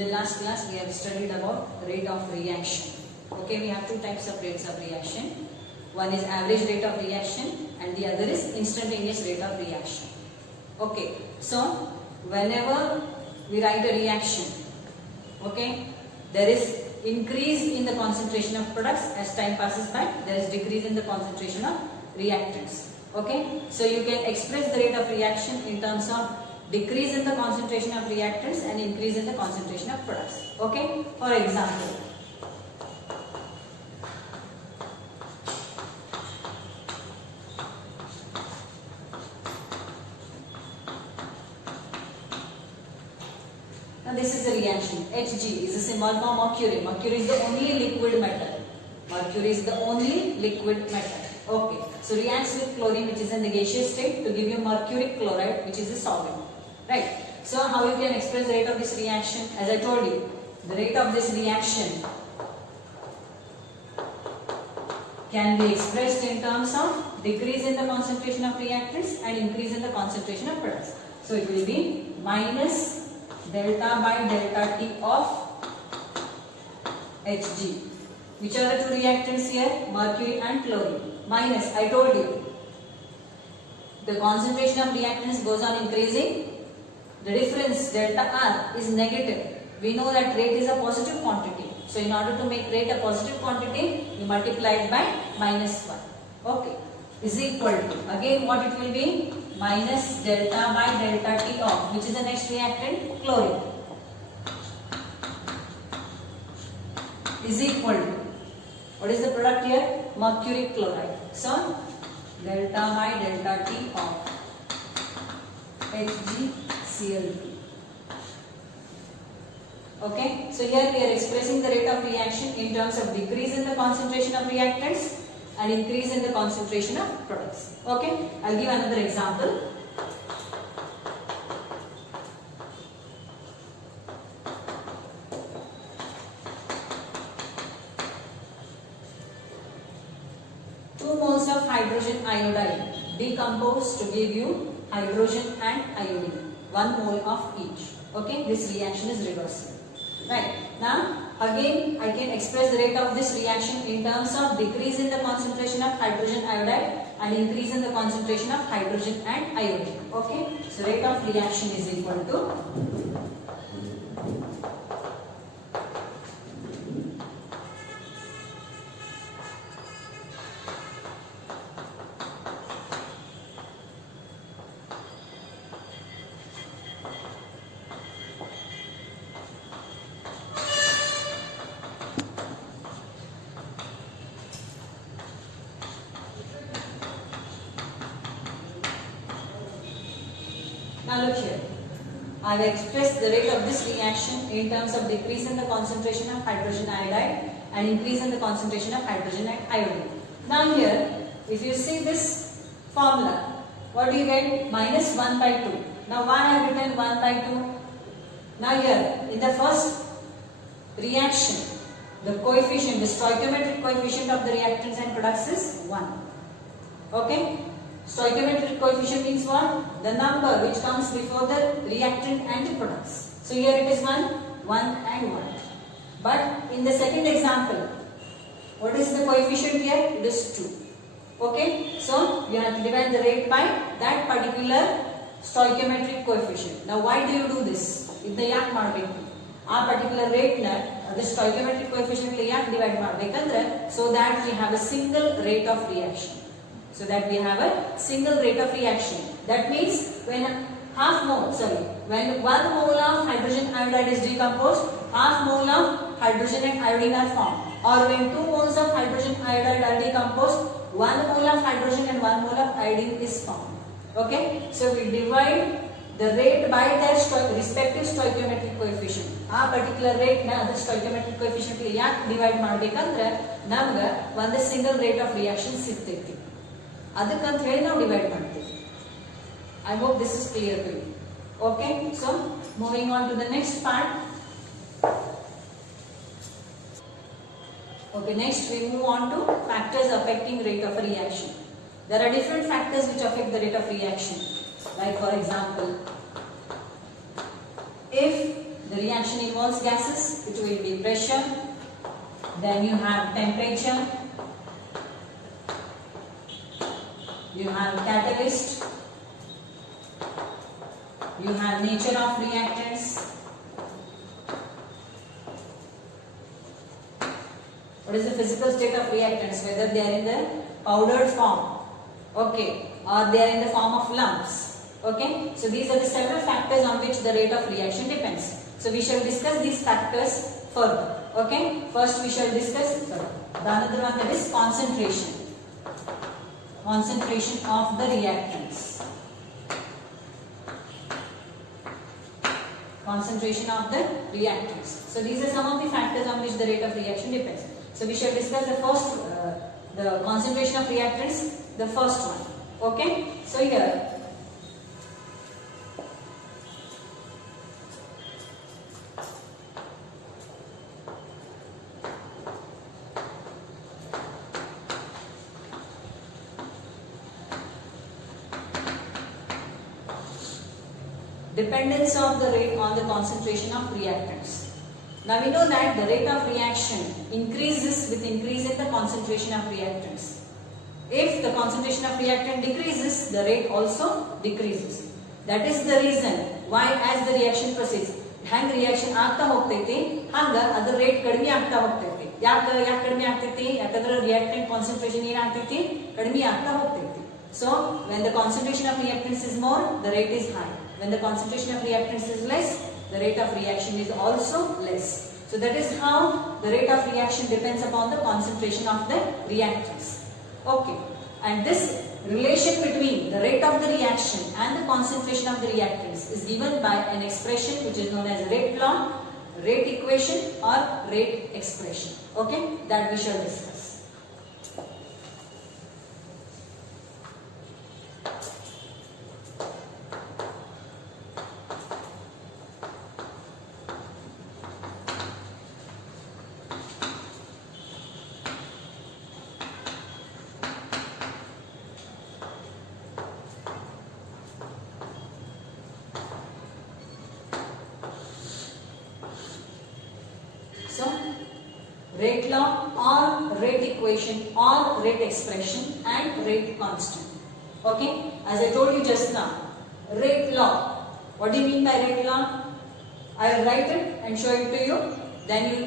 the last class we have studied about rate of reaction. Okay, we have two types of rates of reaction. One is average rate of reaction and the other is instantaneous rate of reaction. Okay, so whenever we write a reaction, okay, there is increase in the concentration of products as time passes by, there is decrease in the concentration of reactants. Okay, so you can express the rate of reaction in terms of decrease in the concentration of reactants and increase in the concentration of products. Okay, for example, now this is the reaction. Hg is a symbol for mercury. Mercury is the only liquid metal. Mercury is the only liquid metal. Okay, so reacts with chlorine, which is in the gaseous state, to give you mercury chloride, which is a solvent. Right. So how you can express the rate of this reaction? As I told you, the rate of this reaction can be expressed in terms of decrease in the concentration of reactants and increase in the concentration of products. So it will be minus delta by delta T of Hg. Which are the two reactants here? Mercury and chlorine. Minus, I told you, the concentration of reactants goes on increasing. The difference delta R is negative. We know that rate is a positive quantity. So in order to make rate a positive quantity, you multiply it by minus 1. Okay. Is equal to, again what it will be? Minus delta by delta T of, which is the next reactant? Chlorine. Is equal to, what is the product here? Mercury chloride. So delta by delta T of HgCl2. Okay, so here we are expressing the rate of reaction in terms of decrease in the concentration of reactants and increase in the concentration of products. Okay, I'll give another example. Of hydrogen iodide decompose to give you hydrogen and iodine, 1 mole of each. Okay, this reaction is reversible. Right, now again I can express the rate of this reaction in terms of decrease in the concentration of hydrogen iodide and increase in the concentration of hydrogen and iodine. Okay, so rate of reaction is equal to now look here, I have expressed the rate of this reaction in terms of decrease in the concentration of hydrogen iodide and increase in the concentration of hydrogen and iodine. Now here, if you see this formula, what do you get? Minus 1 by 2. Now why I have written 1 by 2? Now here, in the first reaction, the coefficient, the stoichiometric coefficient of the reactants and products is 1. Okay? Stoichiometric coefficient means what? The number which comes before the reactant and the products. So here it is 1, 1 and 1. But in the second example, what is the coefficient here? It is 2. Okay? So you have to divide the rate by that particular stoichiometric coefficient. Now why do you do this? Idna yak ಮಾಡಬೇಕು? ಆ particular rate na the stoichiometric coefficient yak divide ಮಾಡಬೇಕಂದ್ರೆ so that we have a single rate of reaction. So that we have a single rate of reaction. That means when when 1 mole of hydrogen iodide is decomposed, half mole of hydrogen and iodine are formed. Or when 2 moles of hydrogen iodide are decomposed, 1 mole of hydrogen and 1 mole of iodine is formed. Okay? So we divide the rate by their respective stoichiometric coefficient. A particular rate na the stoichiometric coefficient yak divide ಮಾಡಬೇಕಂದ್ರೆ ನಮಗೆ ಒಂದು single rate of reaction ಸಿಗ್ತೈತಿ. ಅದಕ್ಕಂತ ಹೇಳಿ ನಾವು divide ಮಾಡ್ತೀವಿ. I hope this is clear to you. Okay, so moving on to the next part. Okay, next we move on to factors affecting rate of reaction. There are different factors which affect the rate of reaction. Like for example, if the reaction involves gases, it will be pressure, then you have temperature, you have catalyst, you have nature of reactants. What is the physical state of reactants? Whether they are in the powdered form, okay, or they are in the form of lumps, okay. So these are the several factors on which the rate of reaction depends. So we shall discuss these factors further, okay. First we shall discuss the another one, that is concentration. Concentration of the reactants. Concentration of the reactants. So these are some of the factors on which the rate of reaction depends. So we shall discuss the first, the concentration of reactants, the first one. Okay. So here, dependence of the rate on the concentration of reactants. Now we know that the rate of reaction increases with increase in the concentration of reactants. If the concentration of reactant decreases, the rate also decreases. That is the reason why as the reaction proceeds, hang reaction ಆಗ್ತಾ ಹೋಗ್ತೈತಿ ಹಂಗ ಅದರ rate ಕಡಿಮೆ ಆಗ್ತಾ ಹೋಗ್ತೈತಿ. ಯಾಕೆ ಕಡಿಮೆ ಆಗ್ತೈತಿ? ಯಾಕಂದ್ರೆ reactant concentration ಏನಾಗ್ತೈತಿ? ಕಡಿಮೆ ಆಗ್ತಾ ಹೋಗ್ತೈತಿ. So when the concentration of reactants is more, the rate is high. When the concentration of reactants is less, the rate of reaction is also less. So that is how the rate of reaction depends upon the concentration of the reactants. Okay. And this relation between the rate of the reaction and the concentration of the reactants is given by an expression which is known as rate law, rate equation or rate expression. Okay. That we shall discuss. So, rate law or rate equation or rate expression and rate constant. Okay, as I told you just now, rate law. What do you mean by rate law? I will write it and show it to you. Then you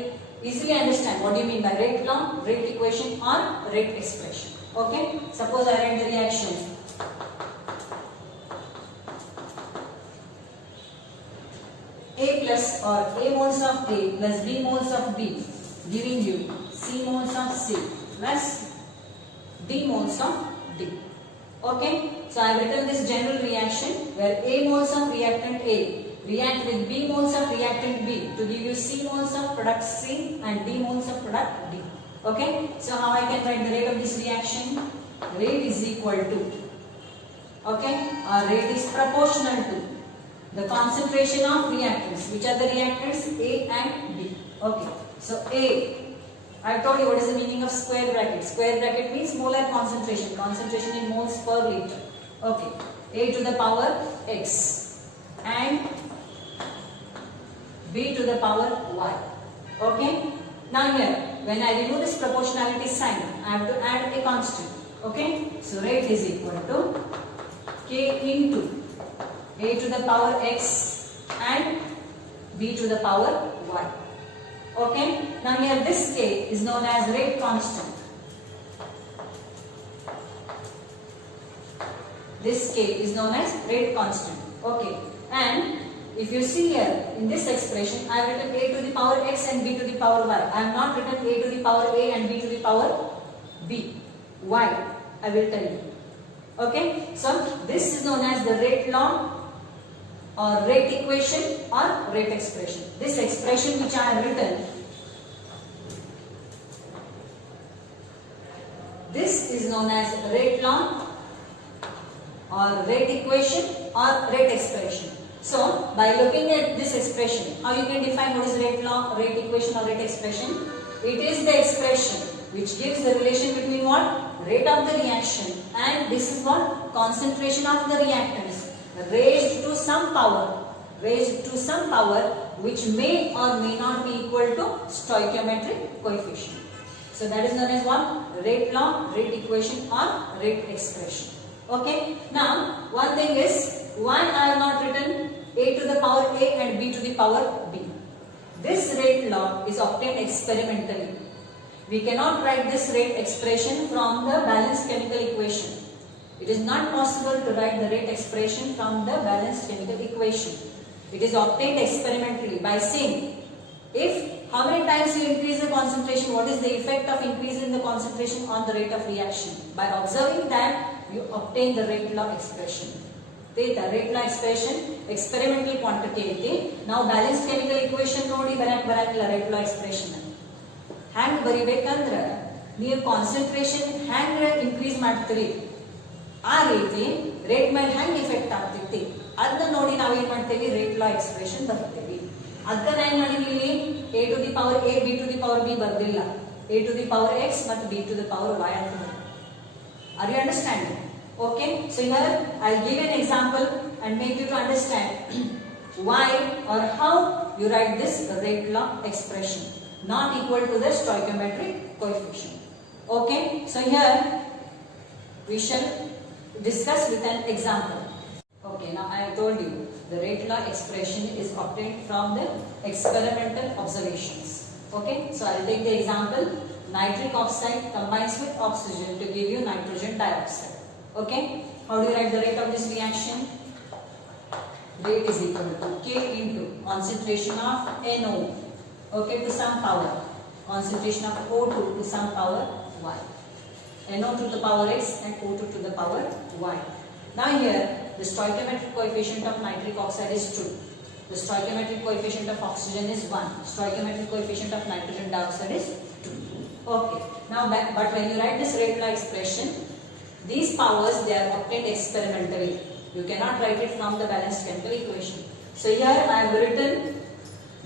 easily understand what do you mean by rate law, rate equation or rate expression. Okay, suppose I write the reaction. A plus or A moles of A plus B moles of B giving you C moles of C plus D moles of D. Okay, so I have written this general reaction where A moles of reactant A react with B moles of reactant B to give you C moles of product C and D moles of product D. Okay, so how I can write the rate of this reaction? Rate is equal to, okay, our rate is proportional to the concentration of reactants. Which are the reactants? A and B. Okay. So A, I have told you what is the meaning of square bracket. Square bracket means molar concentration. Concentration in moles per liter. Okay. A to the power X and B to the power Y. Okay. Now here, when I remove this proportionality sign, I have to add a constant. Okay. So rate is equal to K into A to the power X and B to the power Y. Okay. Now here this K is known as rate constant. This K is known as rate constant. Okay. And if you see here in this expression, I have written A to the power X and B to the power Y. I have not written A to the power A and B to the power B. Why? I will tell you. Okay. So this is known as the rate law or rate equation or rate expression. This expression which I have written, this is known as rate law or rate equation or rate expression. So, by looking at this expression, how you can define what is rate law, rate equation or rate expression? It is the expression which gives the relation between what? Rate of the reaction and this is what? Concentration of the reactants raised to some power. raised to some power which may or may not be equal to stoichiometric coefficient. So that is known as what? Rate law, rate equation or rate expression. Okay. Now one thing is, why I have not written a to the power a and b to the power b. This rate law is obtained experimentally. We cannot write this rate expression from the balanced chemical equation. It is not possible to write the rate expression from the balanced chemical equation. It is obtained experimentally by saying, if how many times you increase the concentration, what is the effect of increasing the concentration on the rate of reaction? By observing that, you obtain the rate law expression. The rate law expression experimental quantity ಐತಿ. ನಾವು balance chemical equation ನೋಡಿ ಬರಂಗಿಲ್ಲ rate law expression. ಹ್ಯಾಂಗ್ ಬರಿಬೇಕಂದ್ರೆ ನೀವು concentration ಹ್ಯಾಂಗ್ increase ಮಾಡ್ತೀರಿ, ಆ ರೀತಿ rate ಮೇಲೆ ಹ್ಯಾಂಗ್ effect ಆಗ್ತೈತಿ ಅದನ್ನ ನೋಡಿ ನಾವು ಏನ್ ಮಾಡ್ತೇವೆ, ರೇಟ್ ಲಾ ಎಕ್ಸ್ಪ್ರೆಷನ್ ಬರ್ತೀವಿ. ಅದನ್ನ ಏನ್ ಮಾಡಿದೀವಿ, a to the power a, b to the power b ಬರ್ದಿಲ್ಲ, a to the power x ಮತ್ತು b to the power y ಅಂತ ಬರ್ತೀವಿ. Are you understanding? Okay, so here I'll give an example and make you to understand why or how you write this rate law expression not equal to the stoichiometric coefficient. Okay, so here we shall discuss with an example. Okay, now I have told you the rate law expression is obtained from the experimental observations. Okay, so I'll take the example, nitric oxide combines with oxygen to give you nitrogen dioxide. Okay, how do you write the rate of this reaction? Rate is equal to K into concentration of NO, okay, to some power, concentration of O2 to some power Y, NO to the power X and O2 to the power Y. Now here the stoichiometric coefficient of nitric oxide is 2. The stoichiometric coefficient of oxygen is 1. Stoichiometric coefficient of nitrogen dioxide is 2. Okay. Now but when you write this rate law expression, these powers they are obtained experimentally. You cannot write it from the balanced chemical equation. So here I have written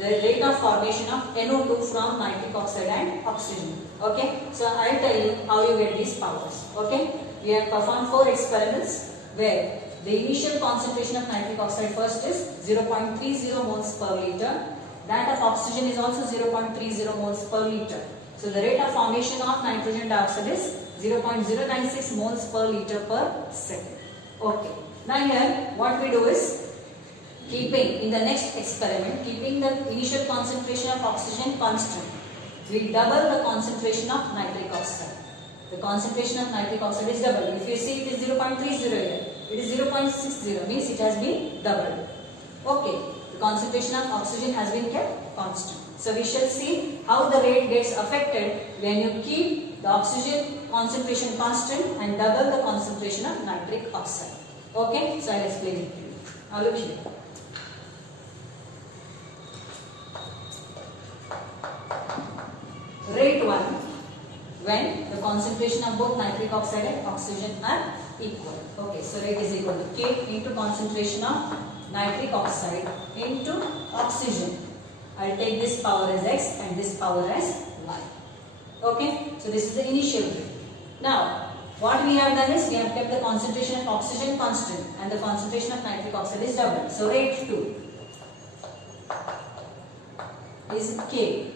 the rate of formation of NO2 from nitric oxide and oxygen. Okay. So I will tell you how you get these powers. Okay. We have performed 4 experiments where the initial concentration of nitric oxide first is 0.30 moles per liter. That of oxygen is also 0.30 moles per liter. So the rate of formation of nitrogen dioxide is 0.096 moles per liter per second. Okay. Now here what we do is, keeping in the next experiment, keeping the initial concentration of oxygen constant, we double the concentration of nitric oxide. The concentration of nitric oxide is doubled. If you see it is 0.30 here, it is 0.60, means it has been doubled. Okay, the concentration of oxygen has been kept constant. So we shall see how the rate gets affected when you keep the oxygen concentration constant and double the concentration of nitric oxide. Okay, so I'll explain it to you. Now look here. Rate 1, when the concentration of both nitric oxide and oxygen are equal. Okay, so rate is equal to K into concentration of nitric oxide into oxygen. I will take this power as X and this power as Y. Okay, so this is the initial rate. Now, what we have done is, we have kept the concentration of oxygen constant and the concentration of nitric oxide is doubled. So rate 2 is K.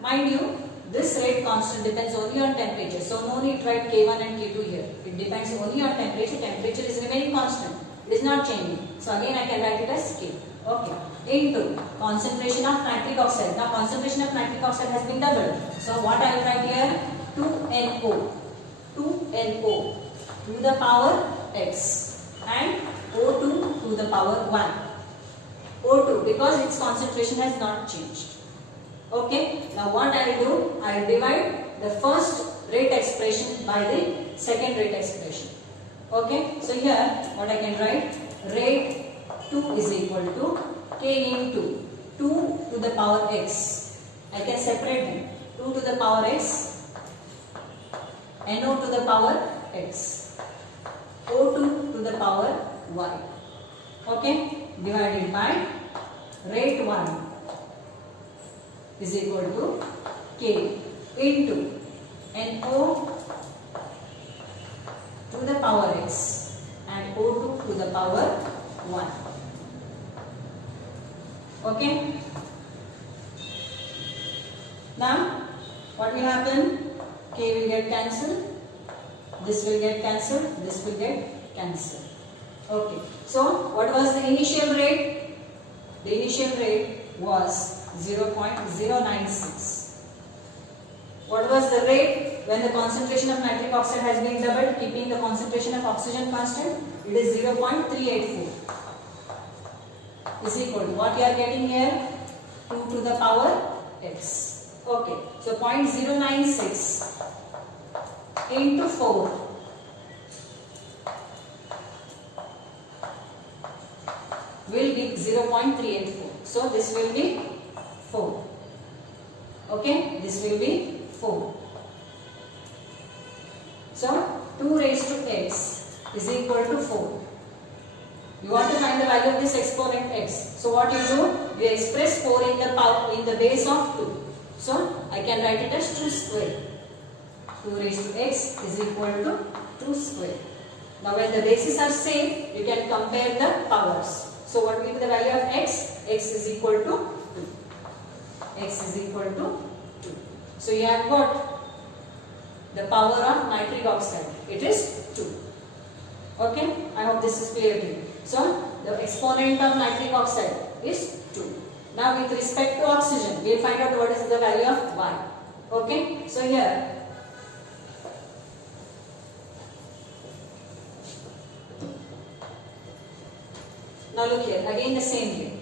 Mind you, this rate constant depends only on temperature. So no need to write K1 and K2 here. It depends only on temperature. Temperature is remaining constant. It is not changing. So again I can write it as K. Okay. Into concentration of nitric oxide. Now concentration of nitric oxide has been doubled. So what I will write here? 2NO. 2NO to the power X and O2 to the power 1. O2 because its concentration has not changed. Okay. Now what I will do? I will divide the first rate expression by the second rate expression. Okay. So here what I can write? Rate 2 is equal to K into 2 to the power X. I can separate them. 2 to the power X, NO to the power X, O2 to the power Y. Okay. Divided by rate 1 is equal to K into NO to the power X and O2 to the power 1. Okay. Now what will happen? K will get cancelled. This will get cancelled. This will get cancelled. Okay. So what was the initial rate? The initial rate was 0.096. What was the rate when the concentration of nitric oxide has been doubled, keeping the concentration of oxygen constant? It is 0.384. Is equal to what you are getting here? 2 to the power x. Okay. So 0.096 into 4 will be 0.384. So this will be 4. Okay, this will be 4. So 2 raised to x is equal to 4. You want to find the value of this exponent x. So what you do? We express 4 in the power in the base of 2. So I can write it as 2 square. 2 raised to x is equal to 2 square. Now when the bases are same, you can compare the powers. So what will be the value of x? X is equal to 2. X is equal to 2. So you have got the power of nitric oxide. It is 2. Okay? I hope this is clear to you. So the exponent of nitric oxide is 2. Now with respect to oxygen, we will find out what is the value of y. Okay? So here now look here, again the same way.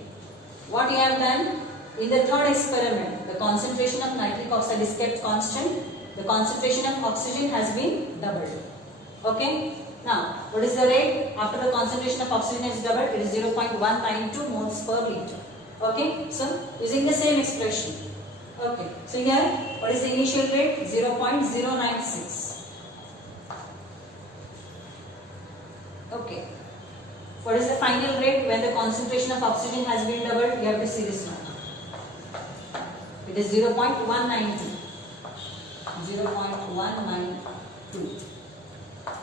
What you have done in the third experiment, the concentration of nitric oxide is kept constant, the concentration of oxygen has been doubled. Okay? Now, what is the rate? After the concentration of oxygen is doubled, it is 0.192 moles per liter. Okay? So, using the same expression. Okay. So, here, what is the initial rate? 0.096. Okay. What is the final rate when the concentration of oxygen has been doubled? You have to see this one. It is 0.192. 0.192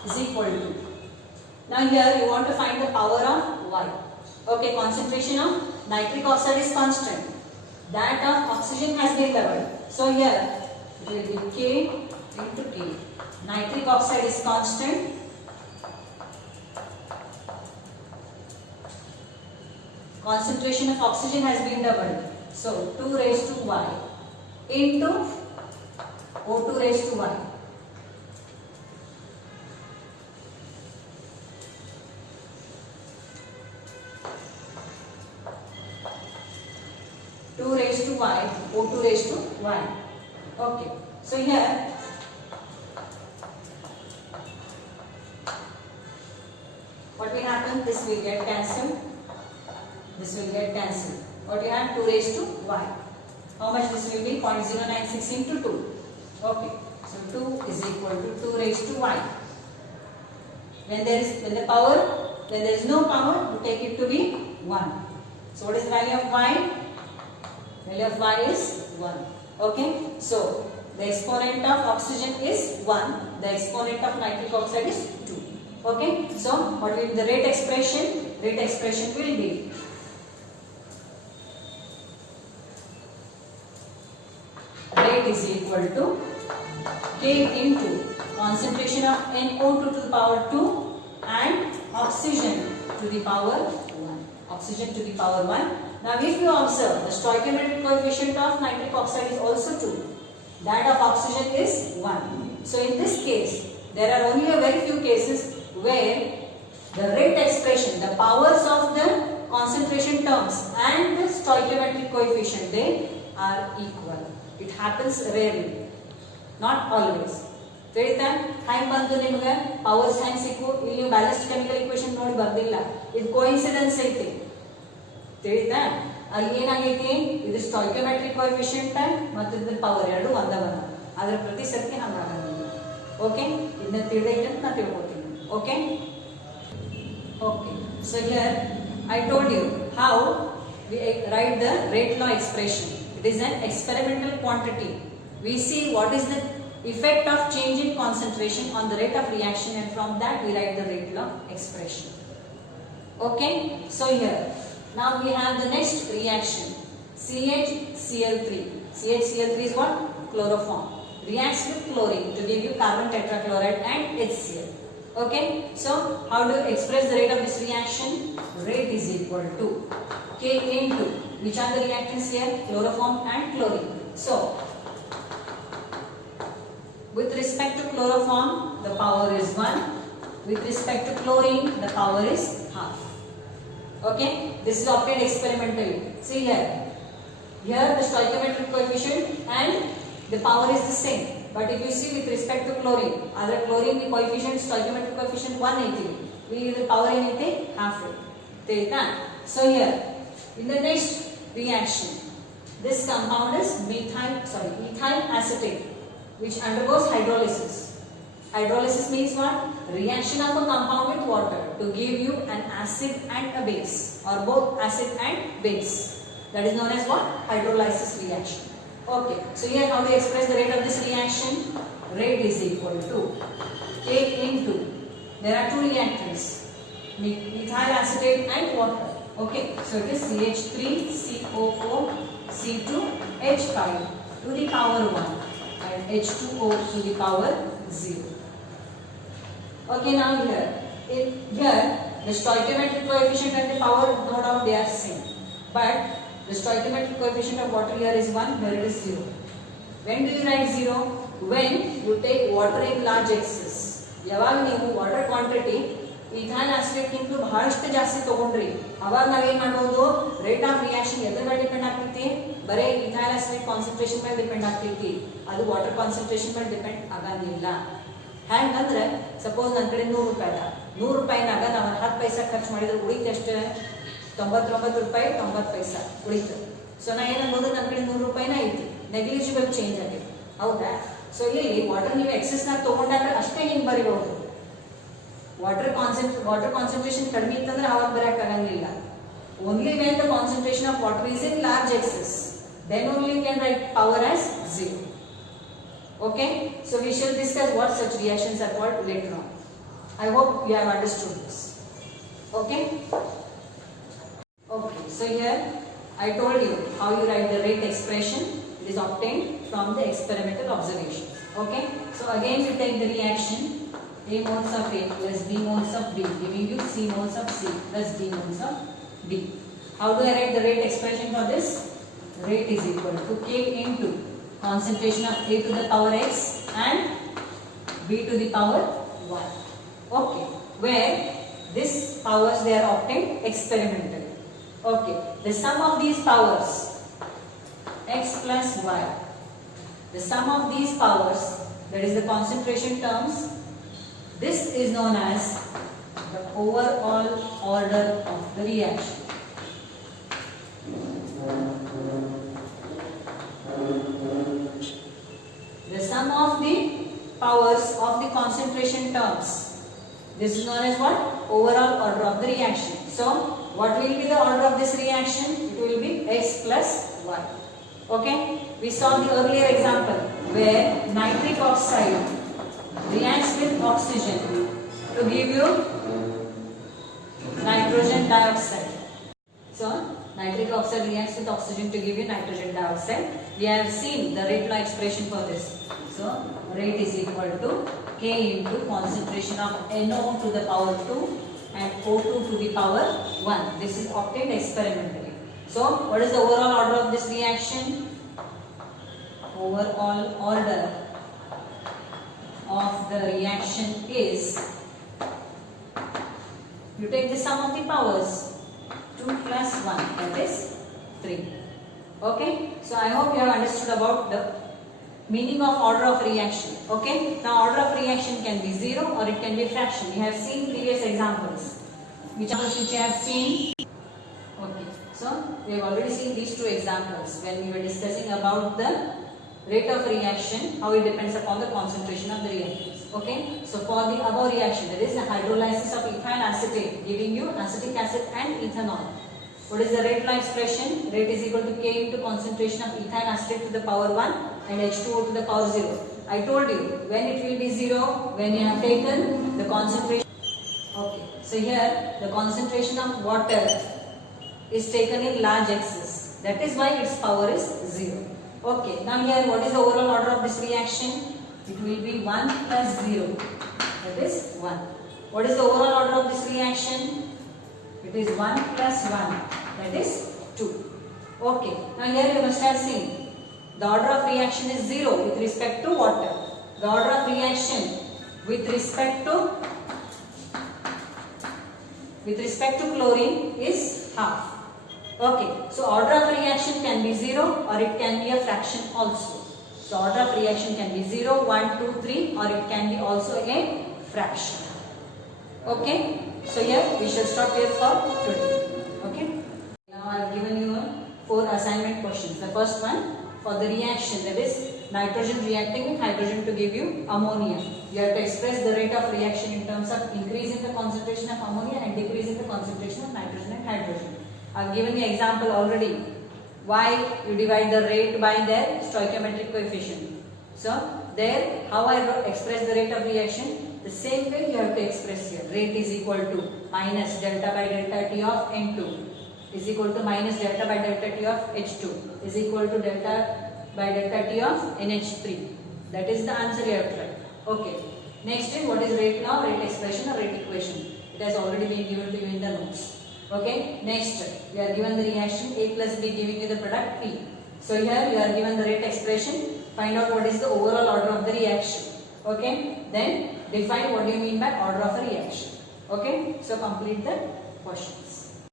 is equal to. Now here you want to find the power of y. Okay, concentration of nitric oxide is constant. That of oxygen has been doubled. So here it will be K into K. Nitric oxide is constant. Concentration of oxygen has been doubled. So 2 raised to y into O2 raised to y. O2 raised to y. Okay. So here what will happen? This will get cancelled. This will get cancelled. What you have? 2 raised to y. How much this will be? 0.096 into 2. Okay. So 2 is equal to 2 raised to y. When there is no power, you take it to be 1. So what is the value of y? Value of y is 1. Okay. So the exponent of oxygen is 1. The exponent of nitric oxide is 2. Okay. So what will be the rate expression? Rate expression will be rate is equal to K into concentration of NO2 to the power 2 and oxygen to the power 1. Oxygen to the power 1. Now if you observe, the stoichiometric coefficient of nitric oxide is also 2. That of oxygen is 1. So in this case, there are only a very few cases where the rate expression, the powers of the concentration terms and the stoichiometric coefficient, they are equal. It happens rarely, not always. ತಿಳಿತಾ ಹ್ಯಾಂಗ್ ಬಂತು ನಿಮಗೆ powers ಹ್ಯಾಂಗ್ ಸಿಕ್ಕು ಇಲ್ಲಿ ನೀವು balanced chemical equation ನೋಡಿ ಬರ್ದಿಲ್ಲ ಇದು coincidence ಐತಿ ತಿಳಿತಾ ಅಲ್ಲಿ ಏನಾಗೈತಿ ಇದು ಸ್ಟಾಯ್ಕಿಯೋಮೆಟ್ರಿಕ್ ಕೋಎಫಿಷಿಯಂಟ್ ಮತ್ತು ಇದ್ರ ಪವರ್ ಎರಡು ಒಂದೇ ಬರ ಅದರ ಪ್ರತಿ ಸರ್ತಿ ಹಂಗಾಗಲ್ಲ ಓಕೆ ಇದನ್ನ ತಿಳಿದೈತೆ ಅಂತ ನಾನು ತಿಳ್ಕೊತೀನಿ okay okay so here I told you how we write the rate law expression. It is an experimental quantity. We see what is the effect of change in concentration on the rate of reaction, and from that we write the rate law expression. Okay, so here Now we have the next reaction. CHCl3. CHCl3 is what? Chloroform. Reacts with chlorine to give you carbon tetrachloride and HCl. Okay. So how do you express the rate of this reaction? Rate is equal to K into, which are the reactants here? Chloroform and chlorine. So with respect to chloroform, the power is 1. With respect to chlorine, the power is half. Okay, this is obtained experimentally. See here. Here the stoichiometric coefficient and the power is the same. But if you see with respect to chlorine, other chlorine the coefficient, stoichiometric coefficient 180. We the power in half it. So here, in the next reaction, this compound is ethyl acetate, which undergoes hydrolysis. Hydrolysis means what? Reaction of a compound with water to give you an acid and a base, or both acid and base. That is known as what? Hydrolysis reaction. Okay. So here how do you express the rate of this reaction? Rate is equal to K into, there are two reactants, methyl acetate and water. Okay. So it is CH3COO C2H5 to the power 1 and H2O to the power 0. Okay, now here the stoichiometric coefficient and the power, no doubt they are same, but the stoichiometric coefficient of water here is 1, here it is 0. When do you write 0? When you take water in large excess. ಯಾವಾಗ ನೀವು water quantity ethyl acetate ಗಿಂತ ಬಹಳಷ್ಟು ಜಾಸ್ತಿ ತಗೊಂಡ್ರಿ, ಅವಾಗ ನಾವು ಏನು ಮಾಡಬಹುದು? ರೇಟ್ ಆಫ್ ರಿಯಾಕ್ಷನ್ ಎದ್ರ ಮೇಲೆ ಡಿಪೆಂಡ್ ಆಗ್ತೈತಿ? ಬರೇ ethyl acetate ಕಾನ್ಸಂಟ್ರೇಷನ್ ಮೇಲೆ ಡಿಪೆಂಡ್ ಆಗ್ತೈತಿ, ಅದು ವಾಟರ್ ಕಾನ್ಸಂಟ್ರೇಷನ್ ಮೇಲೆ ಡಿಪೆಂಡ್ ಆಗಂಗಿಲ್ಲ. ಹ್ಯಾಂಗಂದ್ರೆ ಸಪೋಸ್ ನನ್ನ ಕಡೆ 100 ರೂಪಾಯಿ ಅದ, 100 ರೂಪಾಯಿನಾಗ ನಾವು 10 ಪೈಸಾ ಖರ್ಚು ಮಾಡಿದ್ರೆ ಉಳಿತು ಎಷ್ಟು? 99 ರೂಪಾಯಿ 90 ಪೈಸಾ ಉಳಿತು. ಸೊ ನಾ ಏನನ್ಬೋದು, ನನ್ನ ಕಡೆ 100 ರೂಪಾಯಿನ ಐತಿ, ನೆಗ್ಲಿಜಿಬಲ್ ಚೇಂಜ್ ಆಗೈತಿ, ಹೌದಾ? ಸೊ ಇಲ್ಲಿ ವಾಟರ್ ನೀವು ಎಕ್ಸೆಸ್ನಾಗ ತಗೊಂಡಾಗ ಅಷ್ಟೇ ಹಿಂಗೆ ಬರೀಬಹುದು. ವಾಟರ್ ಕಾನ್ಸಂಟ್ರೇಷನ್ ಕಡಿಮೆ ಇತ್ತಂದ್ರೆ ಅವಾಗ ಬರೆಯಕ್ಕಾಗಂಗಿಲ್ಲ. Only when the concentration of water is in large excess, then only you can write power as 0. Okay, so we shall discuss what such reactions are called later on. I hope you have understood this. Okay. Okay, so here I told you how you write the rate expression. It is obtained from the experimental observation. Okay, so again we take the reaction A moles of A plus B moles of B, giving you C moles of C plus D moles of D. How do I write the rate expression for this? Rate is equal to K into concentration of A to the power x and B to the power 1. Okay, where these powers they are obtained experimentally. Okay, the sum of these powers x plus y, the sum of these powers, that is the concentration terms, this is known as the overall order of the reaction. The sum of the powers of the concentration terms, this is known as what? Overall order of the reaction. So what will be the order of this reaction? It will be x plus y. Okay, we saw the earlier example where nitric oxide reacts with oxygen to give you nitrogen dioxide. So nitric oxide reacts with oxygen to give you nitrogen dioxide. We have seen the rate law expression for this. So rate is equal to K into concentration of NO to the power 2 and O2 to the power 1. This is obtained experimentally. So what is the overall order of this reaction? Overall order of the reaction is, you take the sum of the powers, 2 plus 1, that is 3. Okay, so I hope you have understood about the meaning of order of reaction. Okay, now order of reaction can be 0 or it can be fraction. We have seen previous examples. Which you have seen? Okay, so we have already seen these two examples when we were discussing about the rate of reaction, how it depends upon the concentration of the reactants. Okay, so for the above reaction, there is a hydrolysis of ethyl acetate giving you acetic acid and ethanol. What is the rate law expression? Rate is equal to K into concentration of ethyl acetate to the power 1 and H2O to the power 0. I told you when it will be 0, when you have taken the concentration. Okay, so here the concentration of water is taken in large excess. That is why its power is 0. Okay, now here what is the overall order of this reaction? It will be 1 plus 0. That is 1. What is the overall order of this reaction? It is 1 plus 1. That is 2. Okay, now here you must have seen the order of reaction is 0 with respect to water. The order of reaction with respect to chlorine is half. Okay, so order of reaction can be 0 or it can be a fraction also. So order of reaction can be 0, 1, 2, 3 or it can be also a fraction. Okay, so here we shall stop here for today. Okay, now I have given you 4 assignment questions. The first one, for the reaction, that is nitrogen reacting with hydrogen to give you ammonia. You have to express the rate of reaction in terms of increase in the concentration of ammonia and decrease in the concentration of nitrogen and hydrogen. I have given you example already. Why you divide the rate by their stoichiometric coefficient. So there, how I express the rate of reaction? The same way you have to express here. Rate is equal to minus delta by delta T of N2 is equal to minus delta by delta T of H2 is equal to delta by delta T of NH3. That is the answer you have to write. Okay. Next is what is rate law, rate expression or rate equation. It has already been given to you in the notes. Okay. Next, we are given the reaction A plus B giving you the product P. So here you are given the rate expression. Find out what is the overall order of the reaction. Okay. Then define what do you mean by order of a reaction. Okay. So complete the questions.